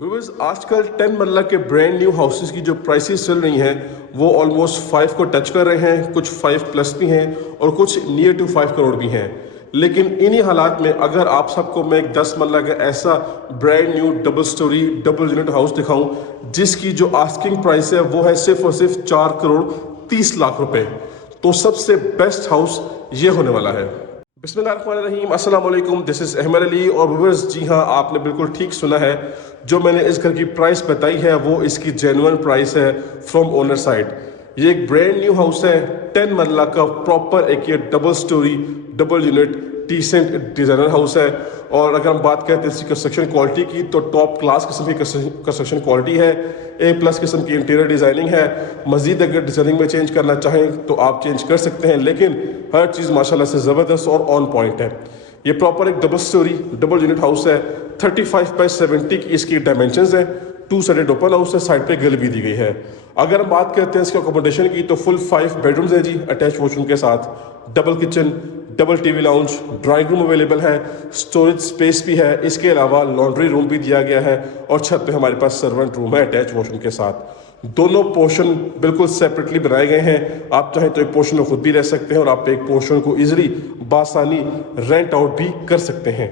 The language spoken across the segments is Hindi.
व्यूअर्स आजकल 10 मरला के ब्रांड न्यू हाउसेस की जो प्राइसेस चल रही हैं वो ऑलमोस्ट 5 को टच कर रहे हैं, कुछ 5 प्लस भी हैं और कुछ नियर टू 5 करोड़ भी हैं। लेकिन इन्हीं हालात में अगर आप सबको मैं एक 10 मरला का ऐसा brand new double storey double unit house दिखाऊं जिसकी जो आस्किंग प्राइस है वो है सिर्फ और सिर्फ 4 करोड़ 30 लाख रुपए, तो सबसे बेस्ट हाउस ये होने वाला है। बिस्मिल्लाहिर्रहमानिर्रहीम, अस्सलाम वालेकुम, दिस इज़ अहमद अली। और व्यूअर्स जी हाँ, आपने बिल्कुल ठीक सुना है, जो मैंने इस घर की प्राइस बताई है वो इसकी जेन्युइन प्राइस है फ्रॉम ओनर साइड। ये एक ब्रांड न्यू हाउस है, 10 मरला का प्रॉपर एक ये double storey double unit decent designer house है। और अगर हम बात करते हैं इसकी कंस्ट्रक्शन क्वालिटी की तो टॉप क्लास किस्म की कंस्ट्रक्शन क्वालिटी है, A+ किस्म की इंटीरियर डिज़ाइनिंग है। मज़ीद अगर डिज़ाइनिंग में चेंज करना चाहें तो आप चेंज कर सकते हैं, लेकिन हर चीज़ माशाल्लाह से ज़बरदस्त और ऑन पॉइंट है। ये प्रॉपर एक double storey double unit house है। 35 बाई 70 की इसकी डायमेंशंस है। 2 साइडेड ओपन हाउस है, साइड पे ग्रिल भी दी गई है। अगर हम बात करते हैं इसके अकोमोडेशन की तो फुल 5 बेडरूम्स है जी, अटैच वॉशरूम के साथ, double kitchen, double TV lounge, drawing room available है, स्टोरेज स्पेस भी है। इसके अलावा लॉन्ड्री रूम भी दिया गया है और छत पे हमारे पास सर्वेंट रूम है अटैच वॉशरूम के साथ। दोनों पोर्शन बिल्कुल सेपरेटली बनाए गए हैं। आप चाहें तो एक पोर्शन में खुद भी रह सकते हैं और आप एक पोर्शन को इजीली बासानी रेंट आउट भी कर सकते हैं।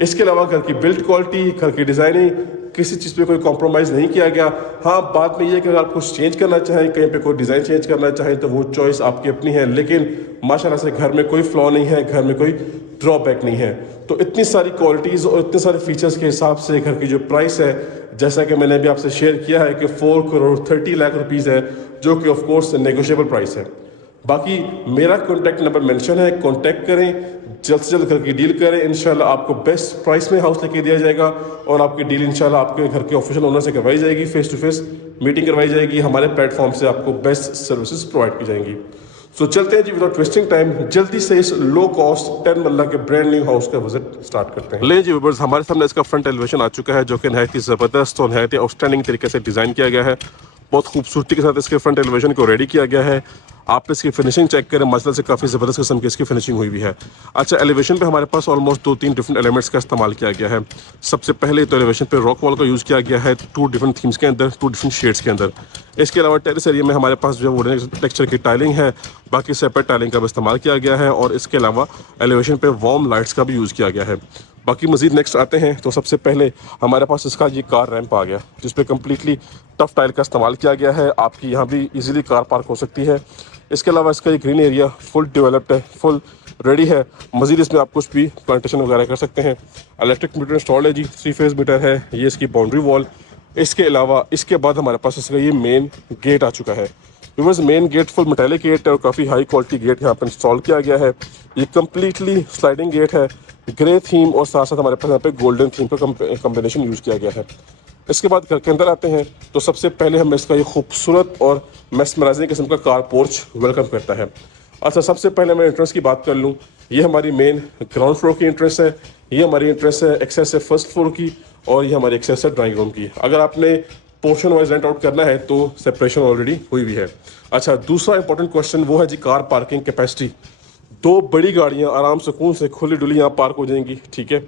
इसके अलावा घर की बिल्ड क्वालिटी, घर की डिज़ाइनिंग, किसी चीज़ पे कोई कॉम्प्रोमाइज़ नहीं किया गया। हाँ, बात में ये है कि अगर आप कुछ चेंज करना चाहें, कहीं पे कोई डिज़ाइन चेंज करना चाहें तो वो चॉइस आपकी अपनी है, लेकिन माशाल्लाह से घर में कोई फ्लॉ नहीं है, घर में कोई ड्रॉबैक नहीं है। तो इतनी सारी क्वालिटीज़ और इतने सारे फीचर्स के हिसाब से घर की जो प्राइस है, जैसा कि मैंने अभी आपसे शेयर किया है कि 4 करोड़ 30 लाख रुपीज़ है, जो कि ऑफ कोर्स नेगोशिएबल प्राइस है। बाकी मेरा कॉन्टैक्ट नंबर मेंशन है, कॉन्टैक्ट करें, जल्द से जल्द घर की डील करें। इंशाल्लाह आपको बेस्ट प्राइस में हाउस लेके दिया जाएगा और आपकी डील इंशाल्लाह आपके घर के ऑफिशियल ओनर से करवाई जाएगी, फेस टू फेस मीटिंग करवाई जाएगी, हमारे प्लेटफॉर्म से आपको बेस्ट सर्विसेज प्रोवाइड की जाएंगी। सो चलते हैं जी, विदाउट वेस्टिंग टाइम जल्दी से इस लो कॉस्ट 10 मरला के ब्रांड न्यू हाउस का विजिट स्टार्ट करते हैं। ले जी व्यूअर्स, हमारे सामने इसका फ्रंट एलिवेशन आ चुका है, जो कि नहायत ही ज़बरदस्त और नहायत ही आउटस्टैंडिंग तरीके से डिज़ाइन किया गया है। बहुत खूबसूरती के साथ इसके फ्रंट एलिवेशन को रेडी किया गया है। आप इसकी फिनिशिंग चेक करें, माशाल्लाह से काफ़ी ज़बरदस्त किस्म की इसकी फिनिशिंग हुई भी है। अच्छा, एलिवेशन पे हमारे पास ऑलमोस्ट 2-3 डिफरेंट एलिमेंट्स का इस्तेमाल किया गया है। सबसे पहले तो एलिवेशन पे रॉक वॉल का यूज़ किया गया है 2 डिफरेंट थीम्स के अंदर, 2 डिफरेंट शेड्स के अंदर। इसके अलावा टेरेस एरिया में हमारे पास जो है वुडन टेक्सचर की टाइलिंग है, बाकी सेपरेट टाइलिंग का भी इस्तेमाल किया गया है। और इसके अलावा एलिवेशन पे वार्म लाइट्स का भी यूज़ किया गया है। बाकी मजीद नेक्स्ट आते हैं तो सबसे पहले हमारे पास इसका ये कार रैंप आ गया, जिसपे कम्प्लीटली टफ टाइल का इस्तेमाल किया गया है। आपकी यहाँ भी इजीली कार पार्क हो सकती है। इसके अलावा इसका ये ग्रीन एरिया फुल डेवलप्ड है, फुल रेडी है। मजीद इसमें आप कुछ भी प्लांटेशन वगैरह कर सकते हैं। इलेक्ट्रिक मीटर इंस्टॉल्ड है जी, 3 फेज मीटर है। ये इसकी बाउंड्री वॉल। इसके अलावा इसके बाद हमारे पास इसका ये मेन गेट आ चुका है। Viewers, main gate full metallic gate है और काफ़ी हाई क्वालिटी गेट यहाँ पर इंस्टॉल किया गया है। ये कम्प्लीटली स्लाइडिंग गेट है, ग्रे थीम और साथ साथ हमारे पास यहाँ पे गोल्डन थीम का कॉम्बिनेशन यूज़ किया गया है। इसके बाद घर के अंदर आते हैं तो सबसे पहले हमें इसका ये खूबसूरत और मेस्मराइजिंग किस्म का कार पोर्च वेलकम करता है। अच्छा, सबसे पहले मैं एंट्रेंस की बात कर लूँ। ये हमारी मेन ग्राउंड फ्लोर की एंट्रेंस है। ये हमारी एंट्रेंस है एक्सेस है फर्स्ट फ्लोर की और ये हमारी एक्सेस है ड्राइंग रूम की। अगर आपने पोर्शन वाइज रेंट आउट करना है तो सेपरेशन ऑलरेडी हुई भी है। अच्छा, दूसरा इंपॉर्टेंट क्वेश्चन वो है जी कार पार्किंग कैपेसिटी। 2 बड़ी गाड़ियाँ आराम सुकून से खुली डुली यहाँ पार्क हो जाएंगी, ठीक है,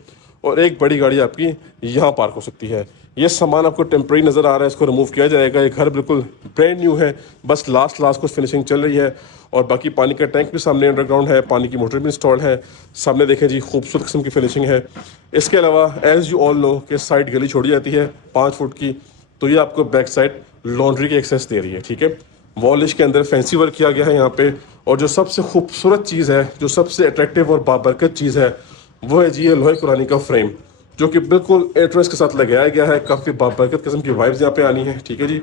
और एक बड़ी गाड़ी आपकी यहाँ पार्क हो सकती है। ये सामान आपको टेम्प्रेरी नज़र आ रहा है, इसको रिमूव किया जाएगा। ये घर बिल्कुल ब्रांड न्यू है, बस लास्ट कुछ फिनिशिंग चल रही है। और बाकी पानी का टैंक भी सामने अंडरग्राउंड है, पानी की मोटर भी इंस्टॉल्ड है। सामने देखें जी, खूबसूरत किस्म की फिनिशिंग है। इसके अलावा एज यू ऑल नो कि साइड गली छोड़ी जाती है 5 फुट की, तो ये आपको बैक साइड लॉन्ड्री की एक्सेस दे रही है, ठीक है। वॉलिश के अंदर फैंसी वर्क किया गया है यहाँ पे। और जो सबसे खूबसूरत चीज़ है, जो सबसे अट्रैक्टिव और बाबरकत चीज़ है, वो है जी ये लोहे कुरानी का फ्रेम, जो कि बिल्कुल एंट्रेंस के साथ लगाया गया है। काफ़ी बाबरकत किस्म की वाइब्स यहाँ पे आनी है, ठीक है जी।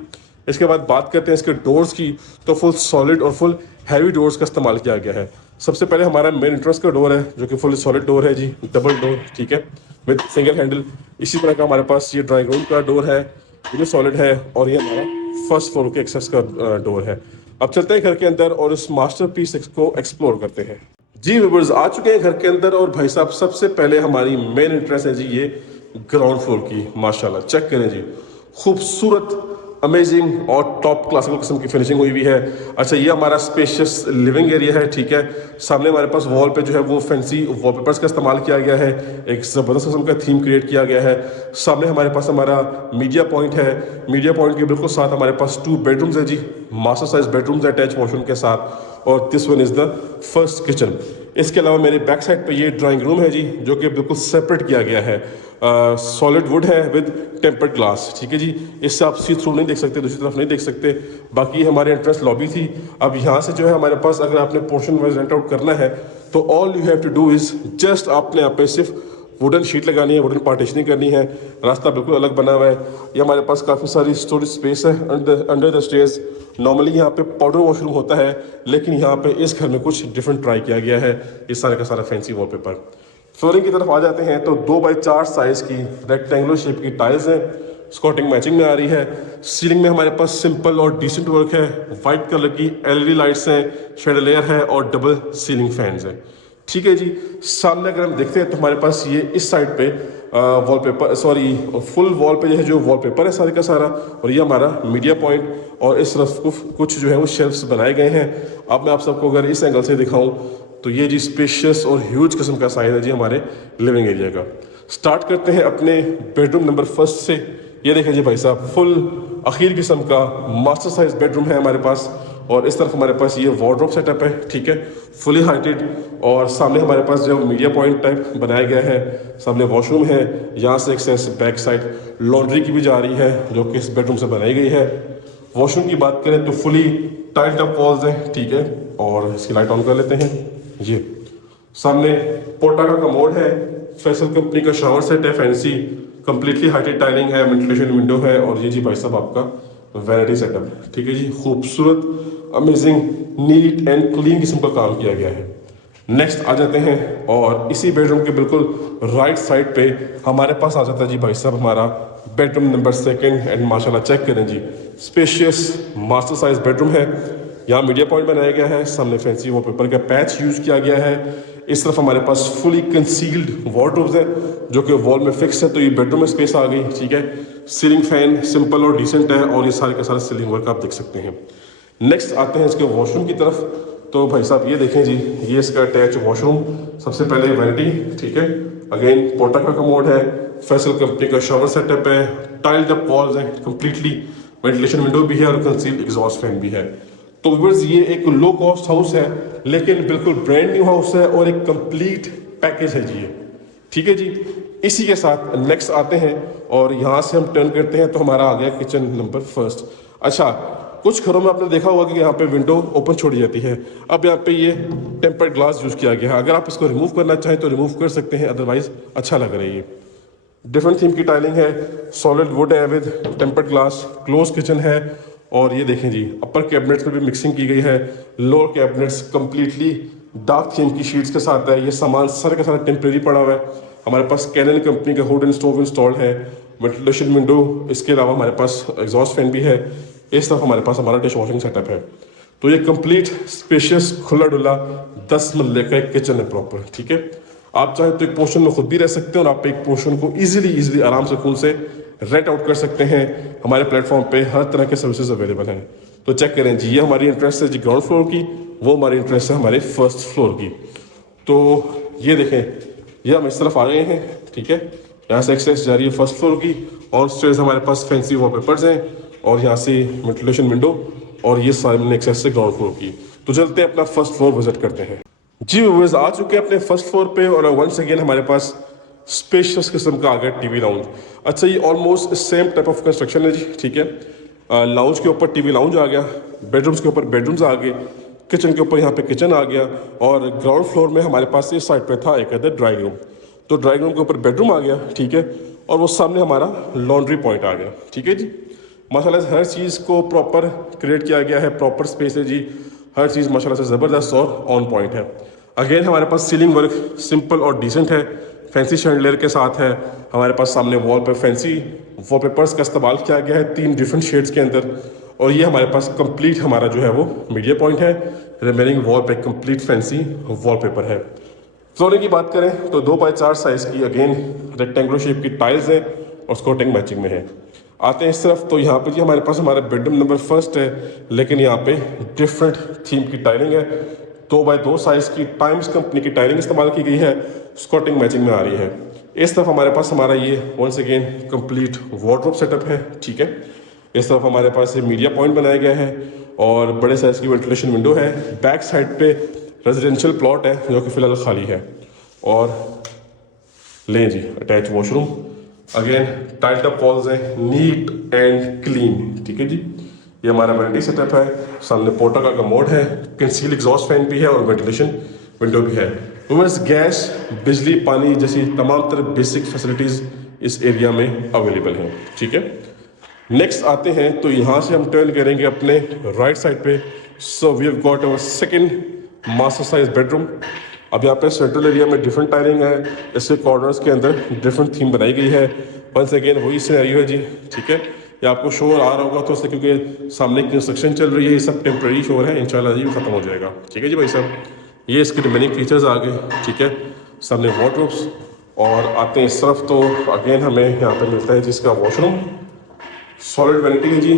इसके बाद बात करते हैं इसके डोर्स की, तो फुल सॉलिड और फुल हैवी डोर्स का इस्तेमाल किया गया है। सबसे पहले हमारा मेन एंट्रेंस का डोर है, जो कि फुल सॉलिड डोर है जी, डबल डोर, ठीक है, विद सिंगल हैंडल। इसी तरह का हमारे पास ये ड्राइंग रूम का डोर है, ये भी सॉलिड है। और ये हमारा फर्स्ट फ्लोर के एक्सेस का डोर है। अब चलते हैं घर के अंदर और इस मास्टरपीस को एक्सप्लोर करते हैं। जी व्यूअर्स, आ चुके हैं घर के अंदर और भाई साहब सबसे पहले हमारी मेन एंट्रेंस है जी ये ग्राउंड फ्लोर की। माशाल्लाह चेक करें जी, खूबसूरत अमेजिंग और टॉप क्लासिकल किस्म की फिनिशिंग हुई हुई है। अच्छा, ये हमारा स्पेशियस लिविंग एरिया है, ठीक है। सामने हमारे पास वॉल पे जो है वो फैंसी वॉलपेपर्स का इस्तेमाल किया गया है, एक ज़बरदस्त किस्म का थीम क्रिएट किया गया है। सामने हमारे पास हमारा मीडिया पॉइंट है, मीडिया पॉइंट के बिल्कुल साथ हमारे पास 2 बेडरूम्स है जी, मास्टर साइज बेडरूम्स है अटैच वॉशरूम के साथ, और this one is the first kitchen. इसके अलावा मेरे बैक साइड पे ये ड्राइंग रूम है जी, जो कि बिल्कुल सेपरेट किया गया है, सॉलिड वुड है विद टेम्पर्ड ग्लास, ठीक है जी। इससे आप सी थ्रू नहीं देख सकते, दूसरी तरफ नहीं देख सकते। बाकी हमारे एंट्रेंस लॉबी थी। अब यहाँ से जो है हमारे पास अगर आपने पोर्शन वाइज रेंट आउट करना है तो all you have to do is just आपने यहाँ पे सिर्फ वुडन शीट लगानी है, वुडन पार्टीशनिंग करनी है। रास्ता बिल्कुल अलग बना हुआ है। ये हमारे पास काफ़ी सारी स्टोरेज स्पेस है अंडर द स्टेयर्स। नॉर्मली यहाँ पे पाउडर वॉशरूम होता है, लेकिन यहाँ पे इस घर में कुछ डिफरेंट ट्राई किया गया है। ये सारे का सारा फैंसी वॉलपेपर। फ्लोरिंग की तरफ आ जाते हैं तो 2x4 साइज की रेक्टेंगुलर शेप की टाइल्स हैं, स्कॉटिंग मैचिंग में आ रही है। सीलिंग में हमारे पास सिंपल और डिसेंट वर्क है। वाइट कलर की एलईडी लाइट्स हैं, शेडलेयर है और डबल सीलिंग फैंस हैं, ठीक है जी। सामने अगर हम देखते हैं तो हमारे पास ये इस साइड पे वॉलपेपर फुल वॉल पे जो है जो वॉलपेपर है सारे का सारा, और ये हमारा मीडिया पॉइंट, और इस तरफ कुछ जो है वो शेल्फ्स बनाए गए हैं। अब मैं आप सबको अगर इस एंगल से दिखाऊं तो ये जी स्पेशियस और ह्यूज किस्म का साइज है जी हमारे लिविंग एरिया का। स्टार्ट करते हैं अपने बेडरूम नंबर फर्स्ट से। ये देखें जी भाई साहब, फुल अखीर किस्म का मास्टर साइज बेडरूम है हमारे पास, और इस तरफ हमारे पास ये वार्डरोब सेटअप है, ठीक है, फुली हाइटेड। और सामने हमारे पास जो मीडिया पॉइंट टाइप बनाया गया है, सामने वॉशरूम है, यहाँ से एक्सेस बैक साइड लॉन्ड्री की भी जा रही है जो कि इस बेडरूम से बनाई गई है। वॉशरूम की बात करें तो फुली टाइल्ड अप वॉल्स हैं, ठीक है, और इसकी लाइट ऑन कर लेते हैं। ये सामने पोर्टा का कमोड है, फैसल कंपनी का शावर सेट है, फैंसी कंप्लीटली हाइटेड टाइलिंग है, वेंटिलेशन विंडो है, और ये जी भाई साहब आपका वैनिटी सेटअप है, ठीक है जी। खूबसूरत अमेजिंग नीट एंड क्लीन किस्म का काम किया गया है। नेक्स्ट आ जाते हैं और इसी बेडरूम के बिल्कुल राइट साइड पे हमारे पास आ जाता है जी भाई साहब हमारा बेडरूम नंबर सेकंड। एंड माशाल्लाह चेक करें जी, स्पेशियस मास्टर साइज बेडरूम है। यहाँ मीडिया पॉइंट बनाया गया है, सामने फैंसी वॉलपेपर का पैच यूज किया गया है। इस तरफ हमारे पास फुली कंसील्ड वार्डरोब्स है जो कि वॉल में फिक्स है, तो ये बेडरूम में स्पेस आ गई, ठीक है। सीलिंग फैन सिंपल और डिसेंट है, और ये सारे का सारा सीलिंग वर्क आप देख सकते हैं। नेक्स्ट आते हैं इसके वॉशरूम की तरफ। तो भाई साहब ये देखें जी, ये इसका अटैच वॉशरूम। सबसे पहले वैनिटी, ठीक है, अगेन पोर्टा का कमोड है, फैसल कंपनी का शावर सेटअप है, टाइल्ड अप वॉल्स हैं कंप्लीटली, वेंटिलेशन विंडो भी है और कंसील्ड एग्जॉस्ट फैन भी है। तो व्यूअर्स ये एक लो कॉस्ट हाउस है, लेकिन बिल्कुल ब्रांड न्यू हाउस है और एक कंप्लीट पैकेज है जी ये, ठीक है जी। इसी के साथ नेक्स्ट आते हैं और यहाँ से हम टर्न करते हैं तो हमारा आ गया किचन नंबर फर्स्ट। अच्छा, कुछ घरों में आपने देखा होगा कि यहाँ पे विंडो ओपन छोड़ी जाती है, अब यहाँ पे ये टेम्पर्ड ग्लास यूज़ किया गया है। अगर आप इसको रिमूव करना चाहें तो रिमूव कर सकते हैं, अदरवाइज अच्छा लग रहा है। ये डिफरेंट थीम की टाइलिंग है, सॉलिड वुड है with tempered glass, close kitchen है। और ये देखें जी, अपर कैबिनेट्स में भी मिक्सिंग की गई है, lower cabinets completely dark theme की शीट्स के साथ है। ये सामान सारे का सारा टेम्प्रेरी पड़ा हुआ है। हमारे पास कैनन कंपनी का हुड एंड स्टोव इंस्टॉल्ड है, वेंटिलेशन विंडो, इसके अलावा हमारे पास एग्जॉस्ट फैन भी है। इस तरफ हमारे पास हमारा डिश वॉशिंग सेटअप है। तो ये कंप्लीट स्पेशियस खुला डुला 10 मरले का एक किचन है प्रॉपर, ठीक है। आप चाहे तो एक पोर्शन में खुद भी रह सकते हैं और आप एक पोर्शन को इजीली आराम से खून से रेंट आउट कर सकते हैं। हमारे प्लेटफॉर्म पे हर तरह के सर्विसेज अवेलेबल हैं। तो चेक करें जी, ये हमारी इंटरेस्ट है जी ग्राउंड फ्लोर की, वो हमारी इंटरेस्ट है हमारे फर्स्ट फ्लोर की। तो ये देखें, ये हम इस तरफ आ गए हैं, ठीक है। यहाँ से एक्सेस जा रही है फर्स्ट फ्लोर की, और स्टेयर्स हमारे पास फैंसी वॉलपेपर्स हैं, और यहाँ से वेंटिलेशन विंडो, और ये सामने एक्सेस से ग्राउंड फ्लोर की। तो चलते हैं अपना फर्स्ट फ्लोर विजिट करते हैं जी। व्यूअर्स आ चुके हैं अपने फर्स्ट फ्लोर पे, और वंस अगेन हमारे पास स्पेशियस किस्म का आ गया टीवी लाउंज। अच्छा, ये almost same type of construction है जी, ठीक है। लाउंज के ऊपर टीवी लाउंज आ गया, बेडरूम्स के ऊपर बेडरूम्स आ गए, किचन के ऊपर यहाँ पे किचन आ गया, और ग्राउंड फ्लोर में हमारे पास इस साइड पे था एक अदर ड्राइंग रूम। तो ड्राइंग रूम के ऊपर बेडरूम आ गया, ठीक है, और वो सामने हमारा लॉन्ड्री पॉइंट आ गया, ठीक है जी। माशाल्लाह हर चीज़ को प्रॉपर क्रिएट किया गया है, प्रॉपर स्पेस है जी, हर चीज़ माशाल्लाह से ज़बरदस्त और ऑन पॉइंट है। अगेन हमारे पास सीलिंग वर्क सिंपल और डिसेंट है, फैंसी शैंडलियर के साथ है। हमारे पास सामने वॉल पर फैंसी वॉलपेपर्स का इस्तेमाल किया गया है 3 डिफरेंट शेड्स के अंदर, और ये हमारे पास कंप्लीट हमारा जो है वो मीडिया पॉइंट है। रिमेनिंग वॉल पे कंप्लीट फैंसी वॉलपेपर है। फ्लोरिंग की बात करें तो 2x4 साइज की अगेन रेक्टेंगुलर शेप की टाइल्स है और स्कॉटिंग मैचिंग में है। आते हैं इस तरफ तो यहाँ पे जी हमारे पास हमारा बेडरूम नंबर फर्स्ट है, लेकिन यहाँ पे डिफरेंट थीम की टाइलिंग है। 2x2 साइज की टाइम्स कंपनी की टाइलिंग इस्तेमाल की गई है, स्कॉटिंग मैचिंग में आ रही है। इस तरफ हमारे पास हमारा ये once again complete wardrobe setup है, ठीक है। इस तरफ हमारे पास ये मीडिया पॉइंट बनाया गया है और बड़े साइज की वेंटिलेशन विंडो है। बैक साइड पे रेजिडेंशियल प्लॉट है जो कि फिलहाल खाली है। और लें जी attach washroom, again tiled up walls हैं, नीट एंड क्लीन, ठीक है जी। ये हमारा वैनिटी सेटअप है, सामने पोर्टा का कमोड है, कंसील एग्जॉस्ट फैन भी है और वेंटिलेशन विंडो भी है। व्यूअर्स, गैस, बिजली, पानी जैसी तमाम तरह बेसिक फैसिलिटीज़ इस एरिया में अवेलेबल हैं, ठीक है। नेक्स्ट आते हैं तो यहाँ से हम टर्न करेंगे अपने राइट साइड पे। So we have got our second master size bedroom. अब यहाँ पे सेंट्रल एरिया में डिफरेंट टाइलिंग है, इसके कॉर्नर्स के अंदर डिफरेंट थीम बनाई गई है। वंस अगेन वही सिनेरियो है जी, ठीक है। ये आपको शोर आ रहा होगा तो इसलिए क्योंकि सामने कंस्ट्रक्शन चल रही है, ये सब टेम्प्रेरी शोर है, इंशाल्लाह जी खत्म हो जाएगा, ठीक है जी भाई साहब। ये इसके रिमेनिंग फीचर्स आ गए, ठीक है। सामने वार्डरोब्स और आते हैं इस तरफ तो अगेन हमें यहाँ पे मिलता है जिसका वॉशरूम, सॉलिड वैनिटी है जी,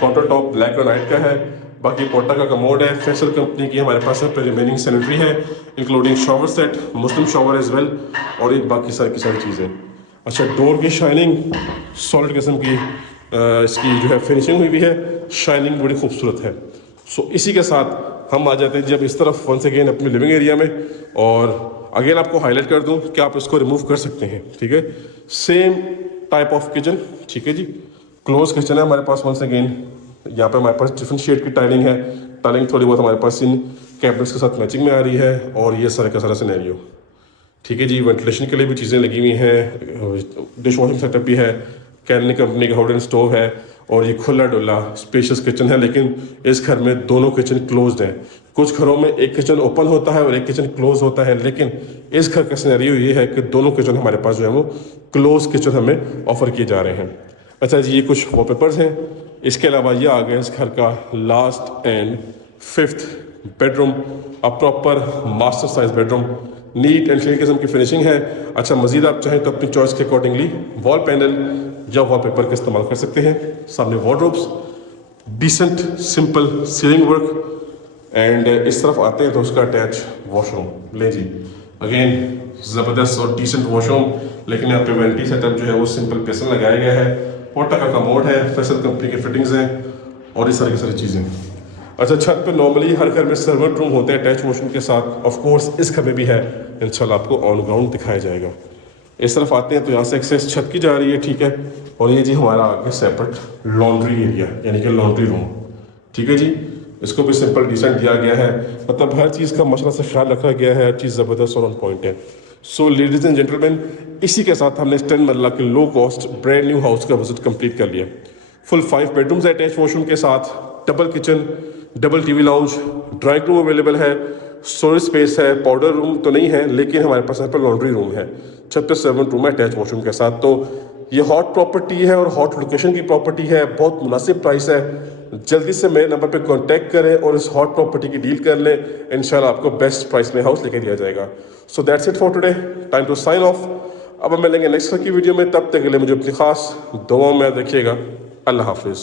काउंटर टॉप ब्लैक ग्रेनाइट का है। बाकी पोर्टा का कमोड है, फेसल कंपनी की हमारे पास है। रिमेनिंग सैनिटरी है इंक्लूडिंग शॉवर सेट, मुस्लिम शॉवर एज वेल, और ये बाकी सारी चीज़ें। अच्छा, डोर की शाइनिंग सॉलिड किस्म की इसकी जो है फिनिशिंग हुई भी है, शाइनिंग बड़ी खूबसूरत है। सो इसी के साथ हम आ जाते हैं जब इस तरफ वंस अगेन अपने लिविंग एरिया में। और अगेन आपको हाईलाइट कर दूं कि आप इसको रिमूव कर सकते हैं, ठीक है। सेम टाइप ऑफ किचन, ठीक है जी, क्लोज किचन है हमारे पास। वंस अगेन यहाँ पे हमारे पास डिफरेंट शेड की टाइलिंग है। टाइलिंग थोड़ी बहुत हमारे पास इन कैबिनेट्स के साथ मैचिंग में आ रही है। और ये सारे का सारा सिनेरियो, ठीक है जी। वेंटिलेशन के लिए भी चीज़ें लगी हुई हैं, डिश वॉशिंग सेटअप भी है, कैनली कंपनी का हॉट एंड स्टोव है। और ये खुला डुला स्पेशियस किचन है, लेकिन इस घर में दोनों किचन क्लोज्ड हैं। कुछ घरों में एक किचन ओपन होता है और एक किचन क्लोज होता है, लेकिन इस घर का सिनेरियो ये है कि दोनों किचन हमारे पास जो है वो क्लोज किचन हमें ऑफर किए जा रहे हैं। अच्छा जी, ये कुछ वॉलपेपर्स हैं। इसके अलावा ये आ गया इस घर का last and fifth bedroom, a proper master size bedroom, NEET and clean किस्म की फिनिशिंग है। अच्छा, मजीद आप चाहें तो अपनी चॉइस के अकॉर्डिंगली वॉल पैनल या वॉलपेपर का इस्तेमाल कर सकते हैं। सामने wardrobes, decent simple ceiling work, and इस तरफ आते हैं तो उसका अटैच वॉशरूम। ले जी, अगेन ज़बरदस्त और डिसेंट वॉशरूम, लेकिन यहाँ पे वैनिटी सेटअप जो है वो सिंपल पेसल लगाया गया है। पोर्टा का कमोड है, फेसल कंपनी की फिटिंग्स हैं और इस तरह की सारी चीज़ें। अच्छा, छत पे नॉर्मली हर घर में सर्वेंट रूम होते हैं अटैच वॉशरूम के साथ, ऑफ कोर्स इस घर में भी है, इंशाल्लाह आपको ऑन ग्राउंड दिखाया जाएगा। इस तरफ आते हैं तो यहाँ से एक्सेस छत की जा रही है, ठीक है। और ये जी हमारा आगे सेपरेट लॉन्ड्री एरिया, यानी कि लॉन्ड्री रूम, ठीक है जी। इसको भी सिंपल डिसेंट दिया गया है, मतलब हर चीज़ का मसला से ख्याल रखा गया है, हर चीज़ ज़बरदस्त और ऑन पॉइंट है। सो लेडीज एंड जेंटलमैन, इसी के साथ हमने 10 मरला के low cost brand new house का विजिट कंप्लीट कर लिया। फुल 5 बेडरूम्स अटैच वॉशरूम के साथ, double kitchen, double TV lounge, drawing room available है, स्टोरेज स्पेस है, पाउडर रूम तो नहीं है, लेकिन हमारे पास यहाँ पर लॉन्ड्री रूम है, 36 रूम है अटैच वॉशरूम के साथ। तो ये हॉट प्रॉपर्टी है और हॉट लोकेशन की प्रॉपर्टी है, बहुत मुनासिब प्राइस है। जल्दी से मेरे नंबर पे कांटेक्ट करें और इस हॉट प्रॉपर्टी की डील कर लें, इंशाल्लाह आपको बेस्ट प्राइस में हाउस लेके दिया जाएगा। So that's it for today, time to sign off. अब हम मिलेंगे नेक्स्ट की वीडियो में, तब तक के लिए मुझे अपनी खास दुआओं में रखिएगा। अल्लाह हाफिज़।